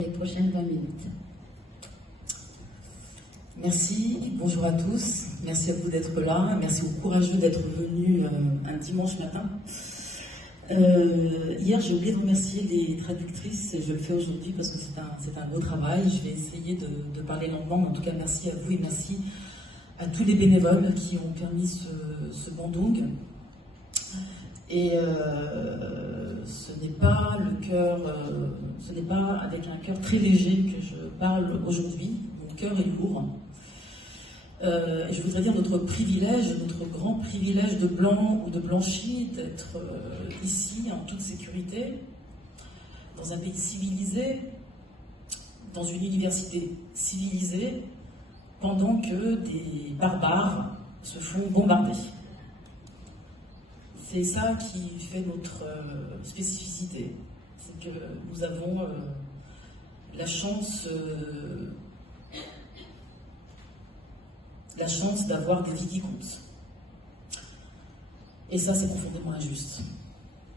Les prochaines 20 minutes. Merci, bonjour à tous, merci à vous d'être là, merci aux courageux d'être venus un dimanche matin. Hier j'ai oublié de remercier les traductrices et je le fais aujourd'hui parce que c'est un beau travail. Je vais essayer de parler lentement, mais en tout cas merci à vous et merci à tous les bénévoles qui ont permis ce bandung. Et ce n'est pas avec un cœur très léger que je parle aujourd'hui. Mon cœur est lourd. Et je voudrais dire notre privilège, notre grand privilège de blanc ou de blanchi, d'être ici en toute sécurité, dans un pays civilisé, dans une université civilisée, pendant que des barbares se font bombarder. C'est ça qui fait notre spécificité, c'est que nous avons la chance d'avoir des vies qui comptent. Et ça, c'est profondément injuste.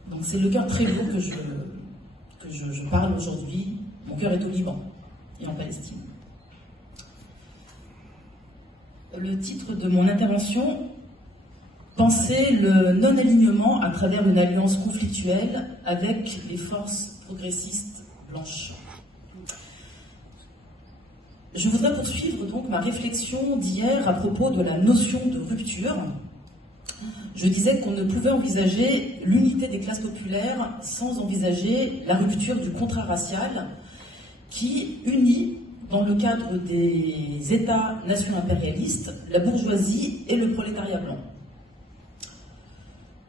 Donc c'est le cœur très lourd que je parle aujourd'hui. Mon cœur est au Liban et en Palestine. Le titre de mon intervention: penser le non-alignement à travers une alliance conflictuelle avec les forces progressistes blanches. Je voudrais poursuivre donc ma réflexion d'hier à propos de la notion de rupture. Je disais qu'on ne pouvait envisager l'unité des classes populaires sans envisager la rupture du contrat racial qui unit, dans le cadre des États-nations impérialistes, la bourgeoisie et le prolétariat blanc.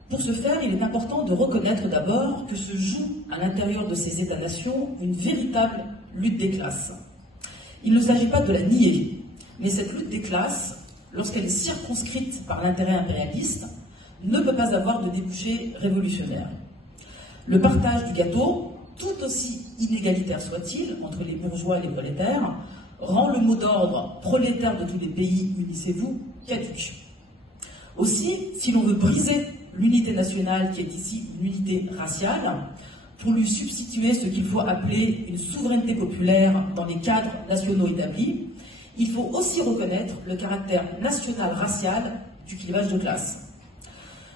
Pour ce faire, il est important de reconnaître d'abord que se joue à l'intérieur de ces États-nations une véritable lutte des classes. Il ne s'agit pas de la nier, mais cette lutte des classes, lorsqu'elle est circonscrite par l'intérêt impérialiste, ne peut pas avoir de débouché révolutionnaire. Le partage du gâteau, tout aussi inégalitaire soit-il, entre les bourgeois et les prolétaires, rend le mot d'ordre « prolétaires de tous les pays, unissez-vous » caduque. Aussi, si l'on veut briser l'unité nationale qui est ici une unité raciale, pour lui substituer ce qu'il faut appeler une souveraineté populaire dans les cadres nationaux établis, il faut aussi reconnaître le caractère national-racial du clivage de classe.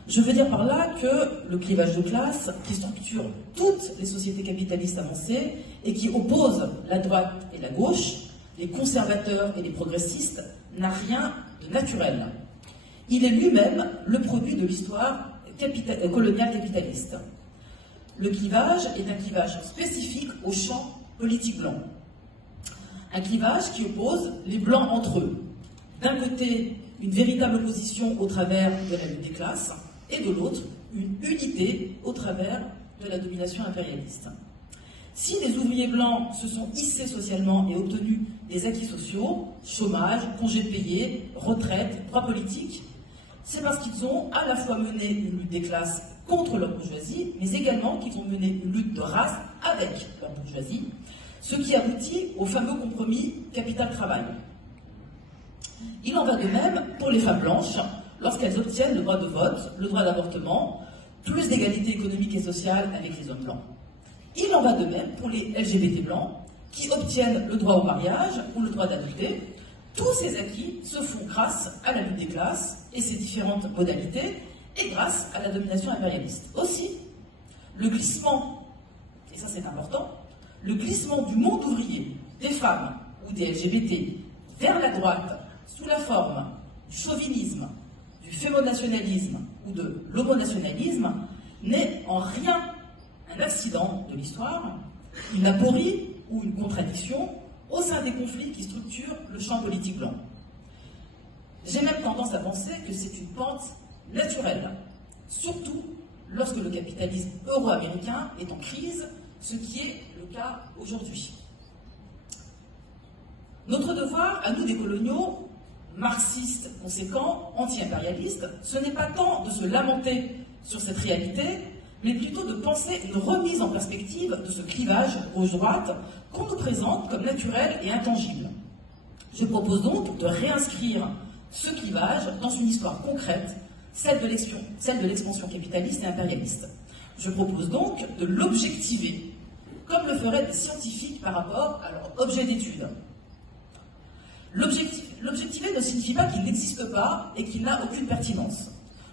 Je veux dire par là que le clivage de classe, qui structure toutes les sociétés capitalistes avancées et qui oppose la droite et la gauche, les conservateurs et les progressistes, n'a rien de naturel. Il est lui-même le produit de l'histoire coloniale capitaliste. Le clivage est un clivage spécifique au champ politique blanc. Un clivage qui oppose les blancs entre eux. D'un côté, une véritable opposition au travers de la lutte des classes, et de l'autre, une unité au travers de la domination impérialiste. Si les ouvriers blancs se sont hissés socialement et obtenu des acquis sociaux, chômage, congés payés, retraite, droits politiques, c'est parce qu'ils ont à la fois mené une lutte des classes contre leur bourgeoisie, mais également qu'ils ont mené une lutte de race avec leur bourgeoisie, ce qui aboutit au fameux compromis capital-travail. Il en va de même pour les femmes blanches, lorsqu'elles obtiennent le droit de vote, le droit d'avortement, plus d'égalité économique et sociale avec les hommes blancs. Il en va de même pour les LGBT blancs, qui obtiennent le droit au mariage ou le droit d'adopter. Tous ces acquis se font grâce à la lutte des classes et ses différentes modalités, et grâce à la domination impérialiste. Aussi, le glissement, et ça c'est important, le glissement du monde ouvrier, des femmes ou des LGBT vers la droite, sous la forme du chauvinisme, du fémonationalisme ou de l'homonationalisme, n'est en rien un accident de l'histoire, une aporie ou une contradiction au sein des conflits qui structurent le champ politique blanc. J'ai même tendance à penser que c'est une pente naturelle, surtout lorsque le capitalisme euro-américain est en crise, ce qui est le cas aujourd'hui. Notre devoir, à nous des coloniaux, marxistes conséquents, anti-impérialistes, ce n'est pas tant de se lamenter sur cette réalité, mais plutôt de penser une remise en perspective de ce clivage gauche-droite qu'on nous présente comme naturel et intangible. Je propose donc de réinscrire ce clivage dans une histoire concrète, celle de l'expansion capitaliste et impérialiste. Je propose donc de l'objectiver comme le feraient des scientifiques par rapport à leur objet d'étude. L'objectiver ne signifie pas qu'il n'existe pas et qu'il n'a aucune pertinence.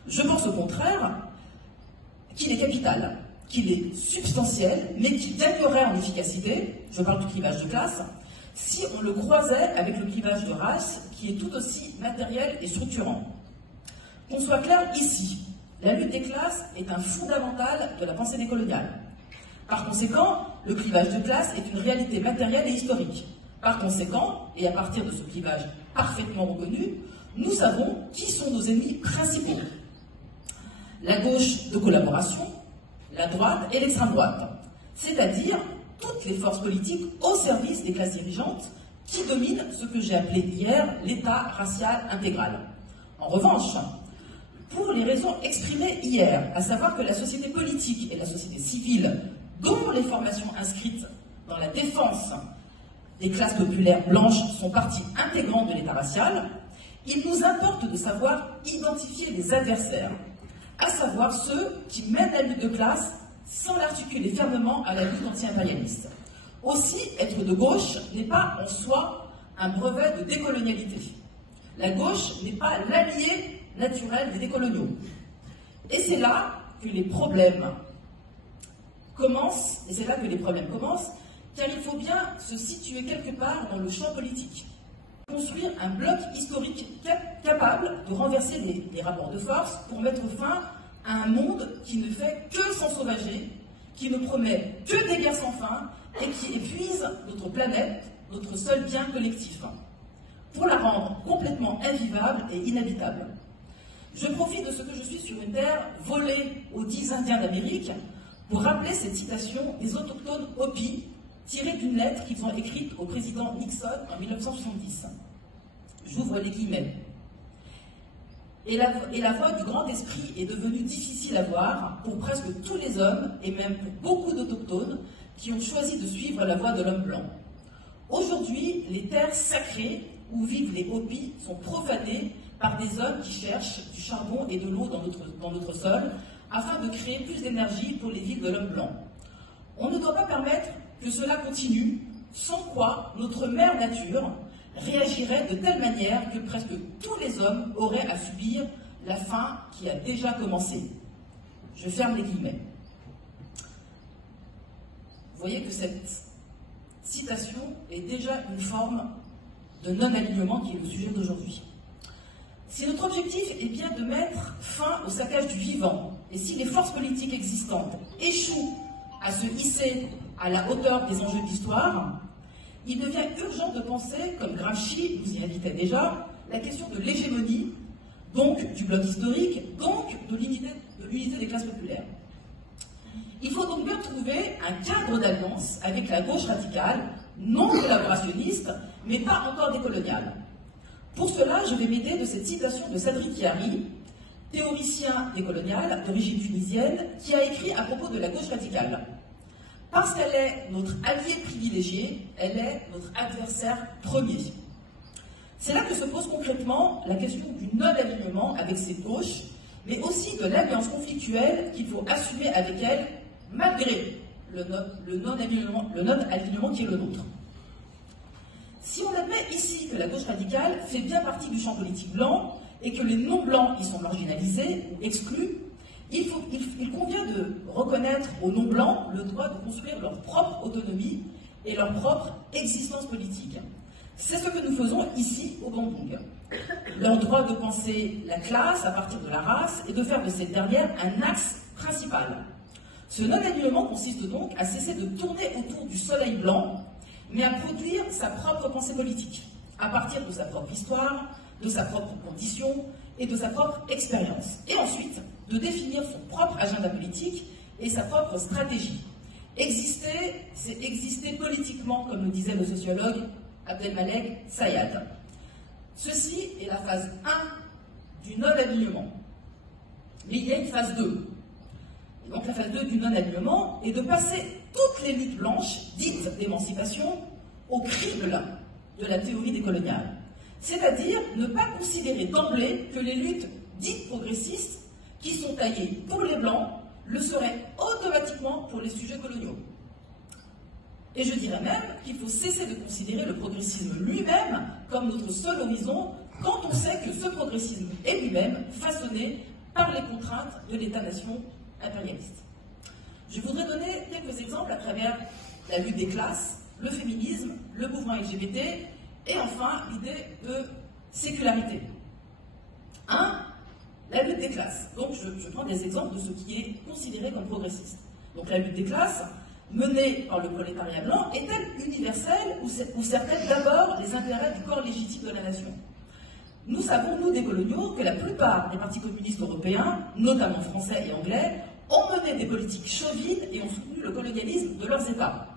Je pense au contraire qu'il est capital, qu'il est substantiel, mais qu'il gagnerait en efficacité, je parle du clivage de classe, si on le croisait avec le clivage de race, qui est tout aussi matériel et structurant. Qu'on soit clair ici, la lutte des classes est un fondamental de la pensée décoloniale. Par conséquent, le clivage de classe est une réalité matérielle et historique. Par conséquent, et à partir de ce clivage parfaitement reconnu, nous savons qui sont nos ennemis principaux. La gauche de collaboration, la droite et l'extrême droite, c'est-à-dire toutes les forces politiques au service des classes dirigeantes qui dominent ce que j'ai appelé hier l'État racial intégral. En revanche, pour les raisons exprimées hier, à savoir que la société politique et la société civile, dont les formations inscrites dans la défense des classes populaires blanches sont partie intégrante de l'État racial, il nous importe de savoir identifier les adversaires, à savoir ceux qui mènent la lutte de classe sans l'articuler fermement à la lutte anti-impérialiste. Aussi, être de gauche n'est pas en soi un brevet de décolonialité. La gauche n'est pas l'allié naturel des décoloniaux. Et c'est là que les problèmes commencent, car il faut bien se situer quelque part dans le champ politique. Construire un bloc historique capable de renverser les rapports de force pour mettre fin à un monde qui ne fait que s'ensauvager, qui ne promet que des guerres sans fin et qui épuise notre planète, notre seul bien collectif, pour la rendre complètement invivable et inhabitable. Je profite de ce que je suis sur une terre volée aux 10 Indiens d'Amérique pour rappeler cette citation des autochtones Hopi, tirée d'une lettre qu'ils ont écrite au président Nixon en 1970. J'ouvre les guillemets. Et la voie du grand esprit est devenue difficile à voir pour presque tous les hommes, et même pour beaucoup d'autochtones, qui ont choisi de suivre la voie de l'homme blanc. Aujourd'hui, les terres sacrées où vivent les Hopis sont profanées par des hommes qui cherchent du charbon et de l'eau dans notre sol, afin de créer plus d'énergie pour les villes de l'homme blanc. On ne doit pas permettre que cela continue, sans quoi notre mère nature réagirait de telle manière que presque tous les hommes auraient à subir la faim qui a déjà commencé. Je ferme les guillemets. Vous voyez que cette citation est déjà une forme de non-alignement qui est le sujet d'aujourd'hui. Si notre objectif est bien de mettre fin au saccage du vivant, et si les forces politiques existantes échouent à se hisser à la hauteur des enjeux de l'histoire, il devient urgent de penser, comme Gramsci nous y invitait déjà, la question de l'hégémonie, donc du bloc historique, donc de l'unité des classes populaires. Il faut donc bien trouver un cadre d'alliance avec la gauche radicale, non collaborationniste, mais pas encore décoloniale. Pour cela, je vais m'aider de cette citation de Sadri Chiari, théoricien décolonial d'origine tunisienne, qui a écrit à propos de la gauche radicale. Parce qu'elle est notre allié privilégié, elle est notre adversaire premier. C'est là que se pose concrètement la question du non-alignement avec cette gauche, mais aussi de l'alliance conflictuelle qu'il faut assumer avec elle, malgré le non-alignement qui est le nôtre. Si on admet ici que la gauche radicale fait bien partie du champ politique blanc et que les non-blancs y sont marginalisés ou exclus, il convient de reconnaître aux non-blancs le droit de construire leur propre autonomie et leur propre existence politique. C'est ce que nous faisons ici au Bandung. Leur droit de penser la classe à partir de la race et de faire de cette dernière un axe principal. Ce non-alignement consiste donc à cesser de tourner autour du soleil blanc, mais à produire sa propre pensée politique, à partir de sa propre histoire, de sa propre condition et de sa propre expérience. Et ensuite, de définir son propre agenda politique et sa propre stratégie. Exister, c'est exister politiquement, comme le disait le sociologue Abdelmalek Sayad. Ceci est la phase 1 du non-alignement. Mais il y a une phase 2. Et donc la phase 2 du non-alignement est de passer toutes les luttes blanches, dites d'émancipation, au crible de la théorie décoloniale. C'est-à-dire ne pas considérer d'emblée que les luttes dites progressistes, qui sont taillées pour les blancs, le seraient automatiquement pour les sujets coloniaux. Et je dirais même qu'il faut cesser de considérer le progressisme lui-même comme notre seul horizon quand on sait que ce progressisme est lui-même façonné par les contraintes de l'État-nation impérialiste. Je voudrais donner quelques exemples à travers la lutte des classes, le féminisme, le mouvement LGBT et enfin l'idée de sécularité. 1. La lutte des classes. Donc je prends des exemples de ce qui est considéré comme progressiste. Donc la lutte des classes, menée par le prolétariat blanc, est-elle universelle ou sert-elle d'abord les intérêts du corps légitime de la nation? Nous savons, nous, décoloniaux, que la plupart des partis communistes européens, notamment français et anglais, ont mené des politiques chauvines et ont soutenu le colonialisme de leurs États.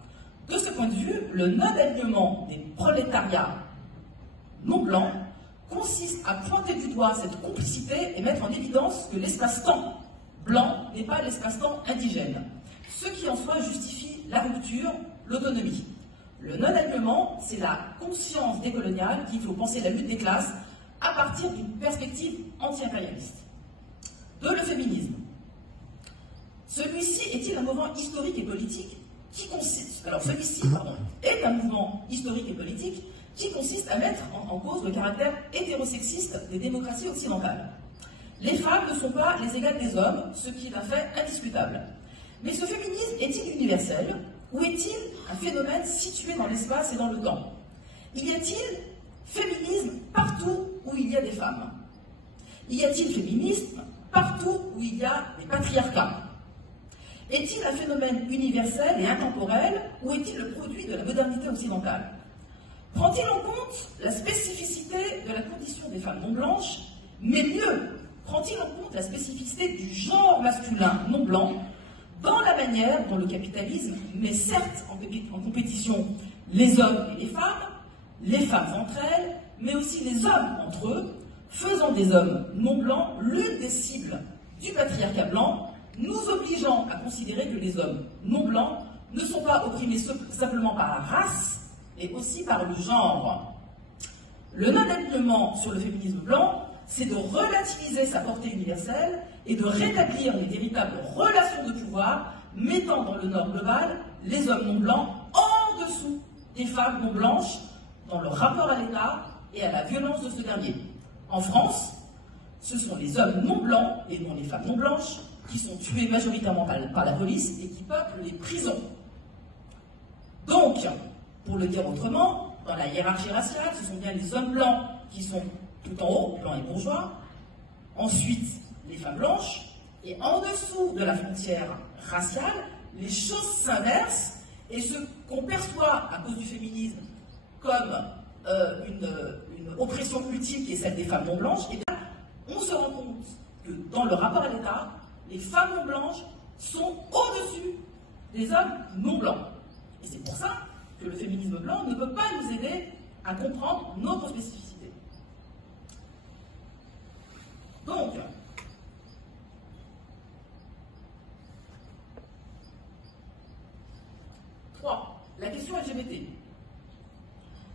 De ce point de vue, le non-alignement des prolétariats non blancs consiste à pointer du doigt cette complicité et mettre en évidence que l'espace-temps blanc n'est pas l'espace-temps indigène, ce qui en soi justifie la rupture, l'autonomie. Le non-alignement, c'est la conscience décoloniale qu'il faut penser la lutte des classes à partir d'une perspective anti-impérialiste. 2. Le féminisme. Celui-ci est-il un mouvement historique et politique qui consiste... Alors celui-ci, est un mouvement historique et politique qui consiste à mettre en cause le caractère hétérosexiste des démocraties occidentales. Les femmes ne sont pas les égales des hommes, ce qui est un fait indiscutable. Mais ce féminisme est-il universel ou est-il un phénomène situé dans l'espace et dans le temps? Y a-t-il féminisme partout où il y a des femmes? Y a-t-il féminisme partout où il y a des patriarcats? Est-il un phénomène universel et intemporel ou est-il le produit de la modernité occidentale? Prend-il en compte la spécificité de la condition des femmes non blanches, mais mieux, prend-il en compte la spécificité du genre masculin non blanc dans la manière dont le capitalisme met certes en compétition les hommes et les femmes entre elles, mais aussi les hommes entre eux, faisant des hommes non blancs l'une des cibles du patriarcat blanc, nous obligeant à considérer que les hommes non blancs ne sont pas opprimés simplement par la race, mais aussi par le genre. Le non-alignement sur le féminisme blanc, c'est de relativiser sa portée universelle et de rétablir les véritables relations de pouvoir, mettant dans le nord global les hommes non blancs en dessous des femmes non blanches, dans leur rapport à l'État et à la violence de ce dernier. En France, ce sont les hommes non blancs et non les femmes non blanches qui sont tués majoritairement par la police et qui peuplent les prisons. Donc, pour le dire autrement, dans la hiérarchie raciale, ce sont bien les hommes blancs qui sont tout en haut, blancs et bourgeois, ensuite les femmes blanches, et en dessous de la frontière raciale, les choses s'inversent, et ce qu'on perçoit à cause du féminisme comme une oppression ultime qui est celle des femmes non blanches, et bien, on se rend compte que dans le rapport à l'État, les femmes non blanches sont au-dessus des hommes non blancs. Et c'est pour ça que le féminisme blanc ne peut pas nous aider à comprendre notre spécificité. Donc, la question LGBT.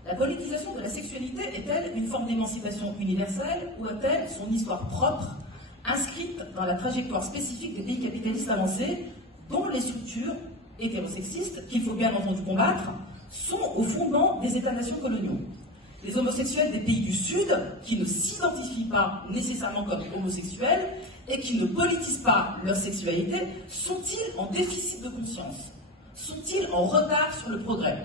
La politisation de la sexualité est-elle une forme d'émancipation universelle ou a-t-elle son histoire propre, inscrite dans la trajectoire spécifique des pays capitalistes avancés, dont les structures hétérosexistes, qu'il faut bien entendu combattre, sont au fondement des États-nations coloniaux? Les homosexuels des pays du Sud, qui ne s'identifient pas nécessairement comme homosexuels et qui ne politisent pas leur sexualité, sont-ils en déficit de conscience? Sont-ils en retard sur le progrès?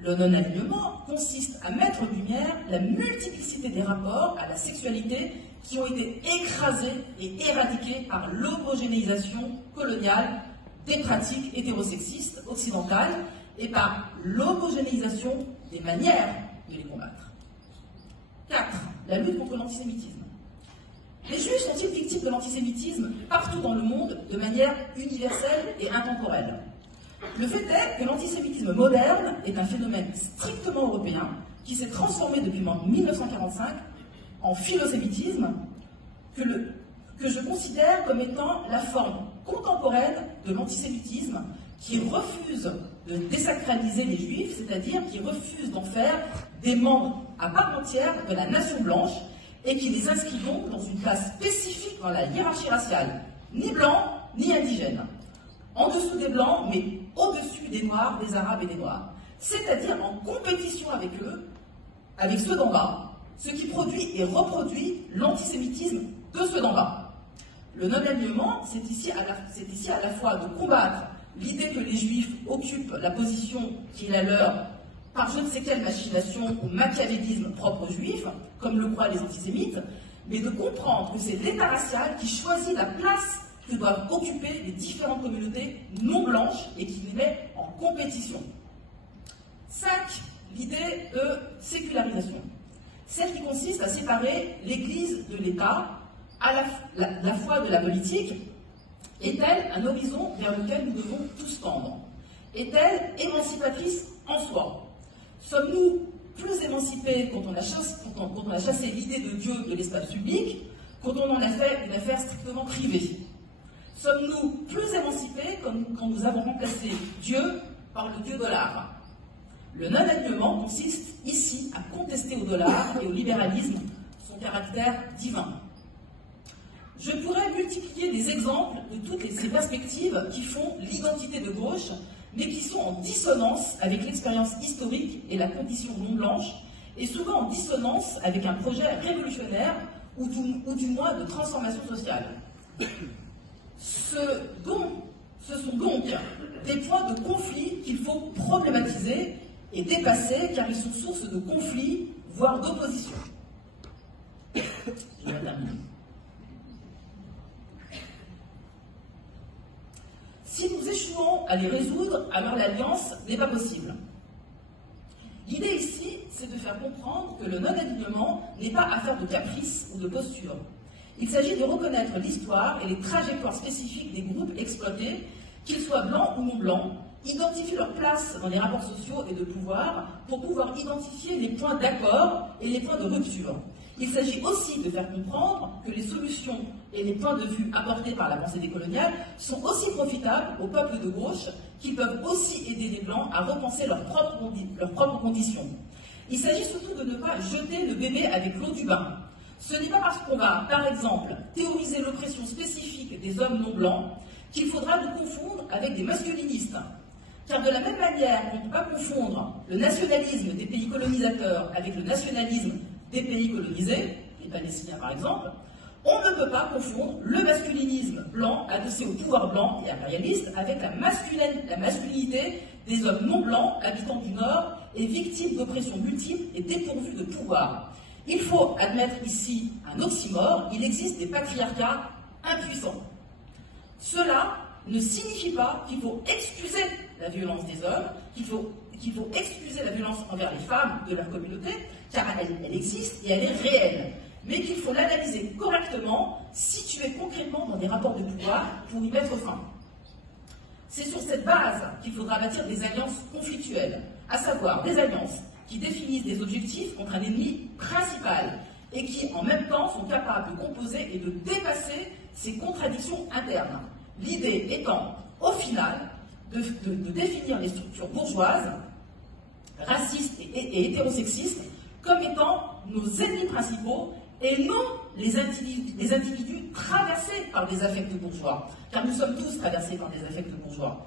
Le non-alignement consiste à mettre en lumière la multiplicité des rapports à la sexualité qui ont été écrasés et éradiqués par l'homogénéisation coloniale des pratiques hétérosexistes occidentales et par l'homogénéisation des manières de les combattre. 4. La lutte contre l'antisémitisme. Les Juifs sont-ils victimes de l'antisémitisme partout dans le monde de manière universelle et intemporelle? Le fait est que l'antisémitisme moderne est un phénomène strictement européen qui s'est transformé depuis 1945 en philosémitisme que je considère comme étant la forme contemporaine de l'antisémitisme qui refuse de désacraliser les Juifs, c'est-à-dire qui refuse d'en faire des membres à part entière de la nation blanche et qui les inscrit donc dans une place spécifique dans la hiérarchie raciale, ni blanc ni indigène. en dessous des Blancs, mais au-dessus des Noirs, des Arabes et des Noirs. C'est-à-dire en compétition avec eux, avec ceux d'en bas, ce qui produit et reproduit l'antisémitisme de ceux d'en bas. Le non-alignement, c'est ici à la fois de combattre l'idée que les Juifs occupent la position qui est la leur par je ne sais quelle machination ou machiavélisme propre aux Juifs, comme le croient les antisémites, mais de comprendre que c'est l'État racial qui choisit la place que doivent occuper les différentes communautés non blanches et qui les met en compétition. 5. L'idée de sécularisation. Celle qui consiste à séparer l'Église de l'État, à la fois de la politique, est-elle un horizon vers lequel nous devons tous tendre? Est-elle émancipatrice en soi? Sommes-nous plus émancipés quand on a chassé l'idée de Dieu de l'espace public, quand on en a fait une affaire strictement privée? Sommes-nous plus émancipés quand nous avons remplacé Dieu par le Dieu dollar? Le non-alignement consiste ici à contester au dollar et au libéralisme son caractère divin. Je pourrais multiplier des exemples de toutes ces perspectives qui font l'identité de gauche, mais qui sont en dissonance avec l'expérience historique et la condition non blanche, et souvent en dissonance avec un projet révolutionnaire ou du moins de transformation sociale. Ce sont donc des points de conflit qu'il faut problématiser et dépasser, car ils sont source de conflits, voire d'opposition. Je vais terminer. Si nous échouons à les résoudre, alors l'alliance n'est pas possible. L'idée ici, c'est de faire comprendre que le non-alignement n'est pas affaire de caprice ou de posture. Il s'agit de reconnaître l'histoire et les trajectoires spécifiques des groupes exploités, qu'ils soient blancs ou non blancs, identifier leur place dans les rapports sociaux et de pouvoir pour pouvoir identifier les points d'accord et les points de rupture. Il s'agit aussi de faire comprendre que les solutions et les points de vue apportés par la pensée décoloniale sont aussi profitables aux peuples de gauche, qu'ils peuvent aussi aider les Blancs à repenser leurs propres conditions. Il s'agit surtout de ne pas jeter le bébé avec l'eau du bain. Ce n'est pas parce qu'on va, par exemple, théoriser l'oppression spécifique des hommes non blancs qu'il faudra nous confondre avec des masculinistes. Car de la même manière qu'on ne peut pas confondre le nationalisme des pays colonisateurs avec le nationalisme des pays colonisés, les Palestiniens par exemple, on ne peut pas confondre le masculinisme blanc adossé au pouvoir blanc et impérialiste avec la masculinité des hommes non blancs, habitants du Nord et victimes d'oppressions multiples et dépourvus de pouvoir. Il faut admettre ici un oxymore, il existe des patriarcats impuissants. Cela ne signifie pas qu'il faut excuser la violence des hommes, qu'il faut excuser la violence envers les femmes de leur communauté, car elle existe et elle est réelle, mais qu'il faut l'analyser correctement, située concrètement dans des rapports de pouvoir pour y mettre fin. C'est sur cette base qu'il faudra bâtir des alliances conflictuelles, à savoir des alliances qui définissent des objectifs contre un ennemi principal et qui, en même temps, sont capables de composer et de dépasser ces contradictions internes. L'idée étant, au final, de définir les structures bourgeoises, racistes et hétérosexistes comme étant nos ennemis principaux et non les individus traversés par des affects bourgeois, car nous sommes tous traversés par des affects bourgeois.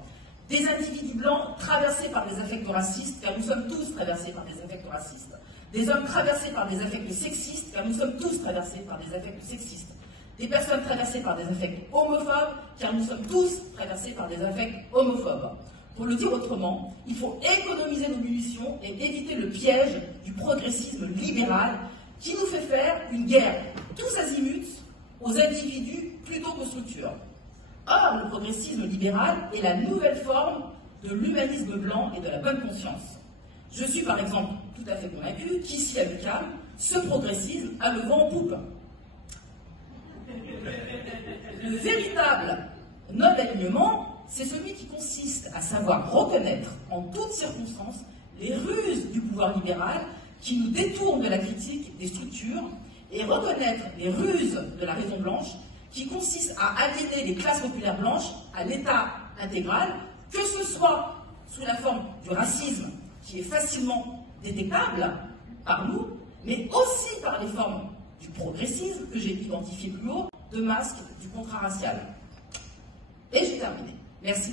Des individus blancs traversés par des affects racistes, car nous sommes tous traversés par des affects racistes. Des hommes traversés par des affects sexistes, car nous sommes tous traversés par des affects sexistes. Des personnes traversées par des affects homophobes, car nous sommes tous traversés par des affects homophobes. Pour le dire autrement, il faut économiser nos munitions et éviter le piège du progressisme libéral qui nous fait faire une guerre tous azimuts aux individus plutôt qu'aux structures. Or, le progressisme libéral est la nouvelle forme de l'humanisme blanc et de la bonne conscience. Je suis par exemple tout à fait convaincu qu'ici à l'UQAM, ce progressisme a le vent en poupe. Le véritable non-alignement, c'est celui qui consiste à savoir reconnaître en toutes circonstances les ruses du pouvoir libéral qui nous détournent de la critique des structures et reconnaître les ruses de la raison blanche qui consistent à aliéner les classes populaires blanches à l'état intégral, que ce soit sous la forme du racisme qui est facilement détectable par nous, mais aussi par les formes du progressisme que j'ai identifié plus haut, de masque du contrat racial. Et j'ai terminé. Merci.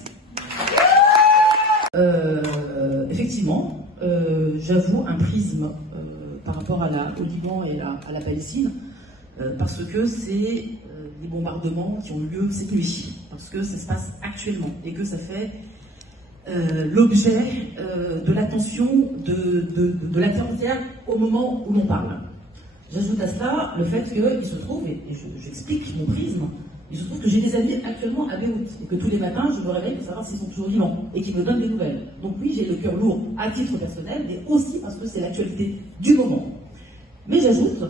Effectivement, j'avoue un prisme par rapport au Liban et à la Palestine, parce que c'est des bombardements qui ont lieu cette nuit, parce que ça se passe actuellement et que ça fait l'objet de l'attention de la terre entière au moment où l'on parle. J'ajoute à cela le fait qu'il se trouve, et j'explique mon prisme, il se trouve que j'ai des amis actuellement à Beyrouth et que tous les matins je me réveille pour savoir s'ils sont toujours vivants et qu'ils me donnent des nouvelles. Donc oui, j'ai le cœur lourd à titre personnel, mais aussi parce que c'est l'actualité du moment. Mais j'ajoute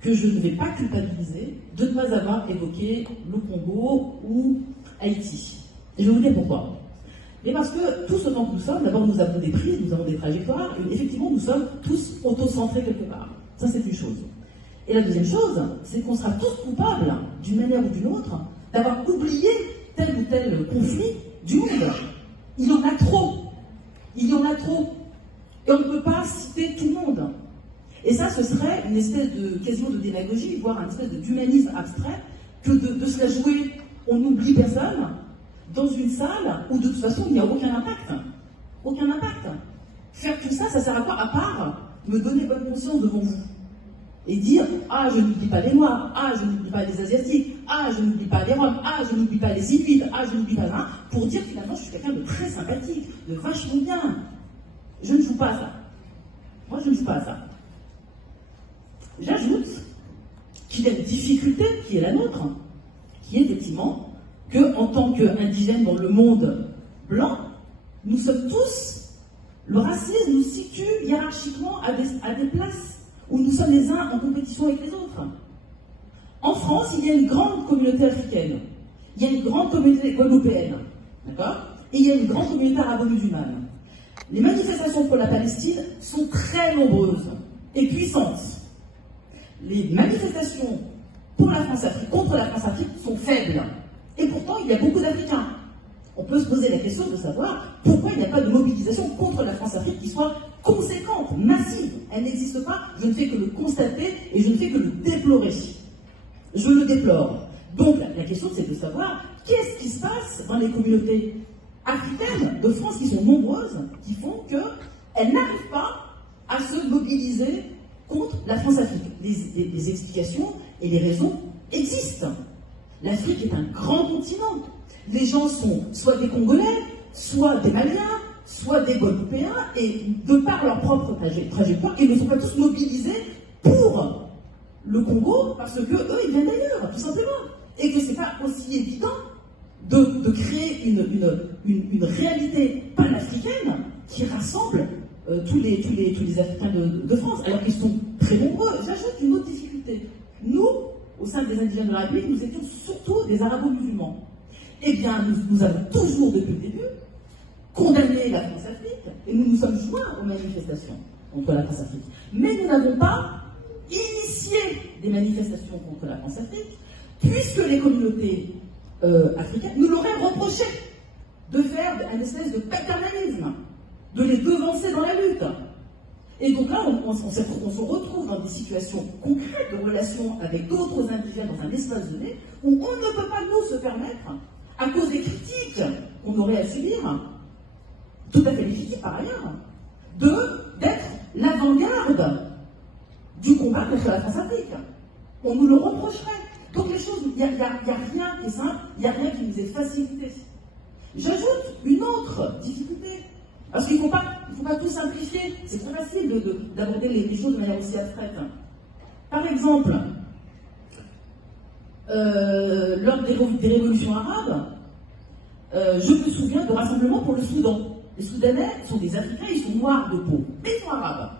que je ne vais pas culpabiliser de ne pas avoir évoqué le Congo ou Haïti. Et je vais vous dire pourquoi. Mais parce que tout ce temps que nous sommes, d'abord nous avons des prises, nous avons des trajectoires, et effectivement nous sommes tous auto-centrés quelque part. Ça c'est une chose. Et la deuxième chose, c'est qu'on sera tous coupables, d'une manière ou d'une autre, d'avoir oublié tel ou tel conflit du monde. Il y en a trop. Il y en a trop. Et on ne peut pas citer tout le monde. Et ça, ce serait une espèce quasiment de démagogie, voire une espèce d'humanisme abstrait, que de se la jouer, on n'oublie personne, dans une salle où de toute façon il n'y a aucun impact. Aucun impact. Faire tout ça, ça sert à quoi? À part me donner bonne conscience devant vous. Et dire, ah, je n'oublie pas les Noirs, ah, je n'oublie pas les Asiatiques, ah, je n'oublie pas les Roms, ah, je n'oublie pas les Inuits, ah, je n'oublie pas ça, pour dire finalement je suis quelqu'un de très sympathique, de vachement bien. Je ne joue pas à ça. Moi, je ne joue pas à ça. J'ajoute qu'il y a une difficulté qui est la nôtre, qui est effectivement qu'en tant qu'indigènes dans le monde blanc, nous sommes tous, le racisme nous situe hiérarchiquement à des places où nous sommes les uns en compétition avec les autres. En France, il y a une grande communauté africaine, il y a une grande communauté guadeloupéenne, d'accord? Et il y a une grande communauté arabo-musulmane. Les manifestations pour la Palestine sont très nombreuses et puissantes. Les manifestations pour la France-Afrique, contre la France-Afrique sont faibles. Et pourtant, il y a beaucoup d'Africains. On peut se poser la question de savoir pourquoi il n'y a pas de mobilisation contre la France-Afrique qui soit conséquente, massive. Elle n'existe pas, je ne fais que le constater et je ne fais que le déplorer. Je le déplore. Donc la question c'est de savoir qu'est-ce qui se passe dans les communautés africaines de France qui sont nombreuses, qui font qu'elles n'arrivent pas à se mobiliser contre la France-Afrique. Les explications et les raisons existent. L'Afrique est un grand continent. Les gens sont soit des Congolais, soit des Maliens, soit des Guadeloupéens, et de par leur propre trajectoire, ils ne sont pas tous mobilisés pour le Congo, parce que eux, ils viennent d'ailleurs, tout simplement. Et que c'est pas aussi évident de créer une réalité panafricaine qui rassemble tous les Africains de France, alors qu'ils sont très nombreux. J'ajoute une autre difficulté. Nous, au sein des indigènes de la République, nous étions surtout des arabo-musulmans. Eh bien, nous avons toujours, depuis le début, condamné la France-Afrique, et nous nous sommes joints aux manifestations contre la France-Afrique. Mais nous n'avons pas initié des manifestations contre la France-Afrique, puisque les communautés africaines nous l'auraient reproché de faire une espèce de paternalisme, de les devancer dans la lutte. Et donc là, on se retrouve dans des situations concrètes de relations avec d'autres indigènes dans un espace donné, où on ne peut pas nous se permettre, à cause des critiques qu'on aurait à subir, tout à fait légitimes par ailleurs, d'être l'avant-garde du combat contre la France-Afrique. On nous le reprocherait. Donc les choses, il n'y a rien qui est simple, il n'y a rien qui nous est facilité. J'ajoute une autre difficulté, parce qu'il ne faut pas tout simplifier. C'est très facile d'aborder les choses de manière aussi abstraite. Par exemple, lors des révolutions arabes, je me souviens de rassemblements pour le Soudan. Les Soudanais sont des Africains, ils sont noirs de peau, mais ils sont arabes.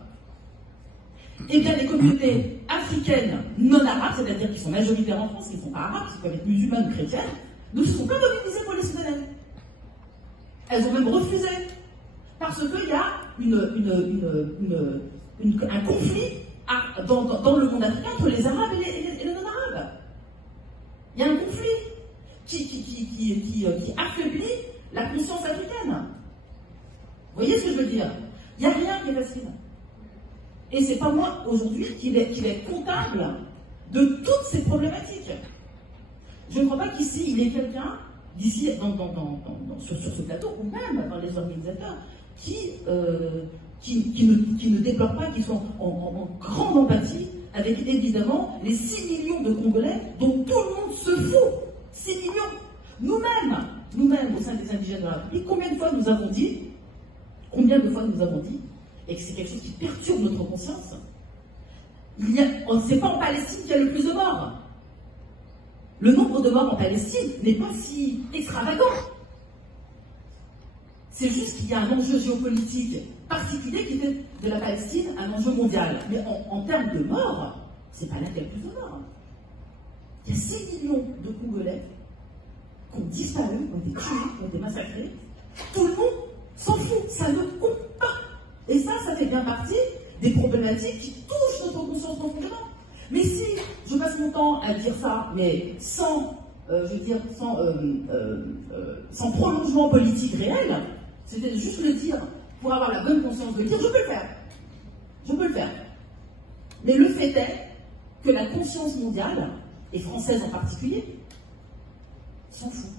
Eh bien, les communautés africaines non arabes, c'est-à-dire qui sont majoritaires en France, qui ne sont pas arabes, qui peuvent être musulmanes ou chrétiennes, ne se sont pas mobilisées pour les Soudanais. Elles ont même refusé. Parce qu'il y a un conflit dans le monde africain entre les Arabes et les non-Arabes. Il y a un conflit qui affaiblit la conscience africaine. Vous voyez ce que je veux dire? Il n'y a rien qui est facile. Et c'est pas moi aujourd'hui qui vais être comptable de toutes ces problématiques. Je ne crois pas qu'ici il y ait quelqu'un d'ici, sur ce plateau, ou même dans les organisateurs, qui ne déplorent pas, qui sont en grande empathie avec évidemment les 6 millions de Congolais dont tout le monde se fout. 6 millions. Nous-mêmes, au sein des indigènes de la République, combien de fois nous avons dit, et que c'est quelque chose qui perturbe notre conscience, c'est pas en Palestine qu'il y a le plus de morts. Le nombre de morts en Palestine n'est pas si extravagant. C'est juste qu'il y a un enjeu géopolitique particulier qui fait de la Palestine un enjeu mondial. Mais en termes de morts, c'est pas là qu'il y a le plus de morts. Il y a 6 millions de Congolais qui ont disparu, qui ont été tués, qui ont été massacrés. Tout le monde s'en fout, ça ne compte pas. Et ça fait bien partie des problématiques qui touchent notre conscience profondément. Mais si je passe mon temps à dire ça, mais sans prolongement politique réel, c'était juste le dire pour avoir la bonne conscience de le dire, je peux le faire. Je peux le faire. Mais le fait est que la conscience mondiale, et française en particulier, s'en fout.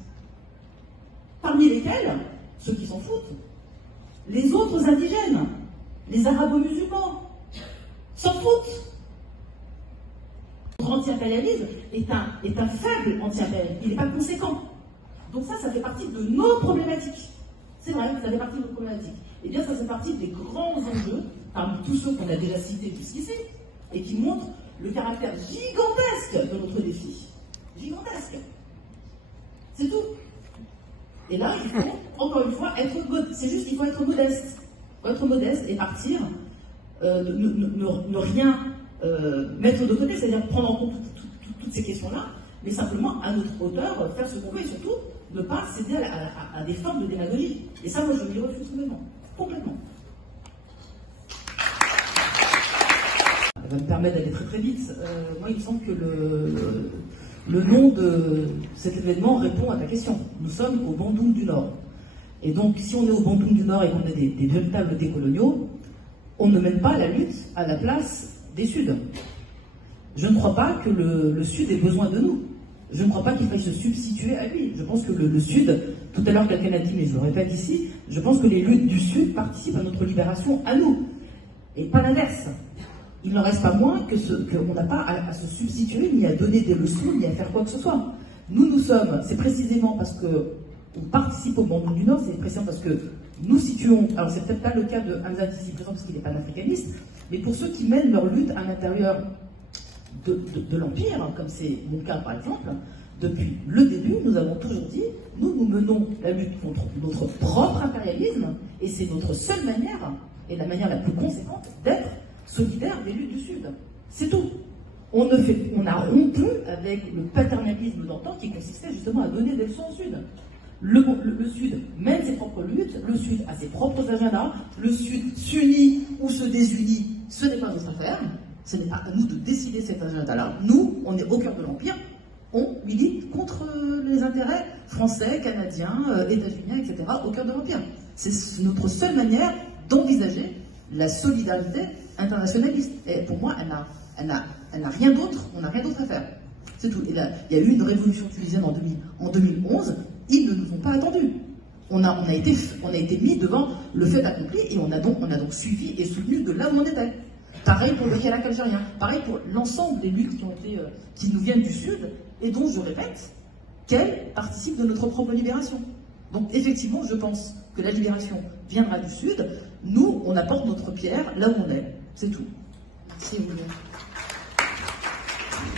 Parmi lesquels, ceux qui s'en foutent, les autres indigènes, les arabo-musulmans, s'en foutent. Notre anti-impérialisme est un faible anti-impérialisme, il n'est pas conséquent. Donc ça fait partie de nos problématiques. C'est vrai, ça fait partie de nos problématiques. Eh bien, ça fait partie des grands enjeux, parmi tous ceux qu'on a déjà cités jusqu'ici, et qui montrent le caractère gigantesque de notre défi. Gigantesque. C'est tout. Et là, il faut, encore une fois, être modeste. C'est juste qu'il faut être modeste. Il faut être modeste et partir, ne rien mettre de côté, c'est-à-dire prendre en compte toutes ces questions-là, mais simplement, à notre hauteur, faire ce qu'on veut et surtout, ne pas céder à des formes de démagogie. Et ça, moi, je m'y refuse complètement. Ça va me permettre d'aller très très vite. Moi, il me semble que le nom de cet événement répond à ta question. Nous sommes au Bandung du Nord. Et donc, si on est au Bandung du Nord et qu'on est des véritables décoloniaux, on ne mène pas la lutte à la place des Suds. Je ne crois pas que le Sud ait besoin de nous. Je ne crois pas qu'il faille se substituer à lui. Je pense que le Sud, tout à l'heure quelqu'un a dit, mais je le répète ici, je pense que les luttes du Sud participent à notre libération à nous, et pas l'inverse. Il n'en reste pas moins qu'on n'a pas à se substituer, ni à donner des leçons, ni à faire quoi que ce soit. Nous sommes, c'est précisément parce qu'on participe au Bandung du Nord, c'est précisément parce que nous situons, alors c'est peut-être pas le cas de Hamza ici présent parce qu'il n'est pas panafricaniste, mais pour ceux qui mènent leur lutte à l'intérieur de l'Empire, comme c'est mon cas par exemple, depuis le début, nous avons toujours dit, nous menons la lutte contre notre propre impérialisme, et c'est notre seule manière, et la manière la plus conséquente, d'être solidaire des luttes du Sud. C'est tout. On a rompu avec le paternalisme d'antan qui consistait justement à donner des leçons au Sud. Le Sud mène ses propres luttes, le Sud a ses propres agendas, le Sud s'unit ou se désunit, ce n'est pas notre affaire, ce n'est pas à nous de décider cet agenda-là. Nous, on est au cœur de l'Empire, on milite contre les intérêts français, canadiens, états-uniens, etc., au cœur de l'Empire. C'est notre seule manière d'envisager la solidarité internationaliste. Et pour moi, elle n'a rien d'autre, on n'a rien d'autre à faire. C'est tout. Et là, il y a eu une révolution tunisienne en 2011, ils ne nous ont pas attendus. On a été mis devant le fait accompli et on a donc suivi et soutenu de là où on était. Pareil pour le Hirak algérien, pareil pour l'ensemble des luttes qui nous viennent du Sud et dont, je répète, qu'elles participent de notre propre libération. Donc effectivement, je pense que la libération viendra du Sud. Nous, on apporte notre pierre là où on est. C'est tout. Merci.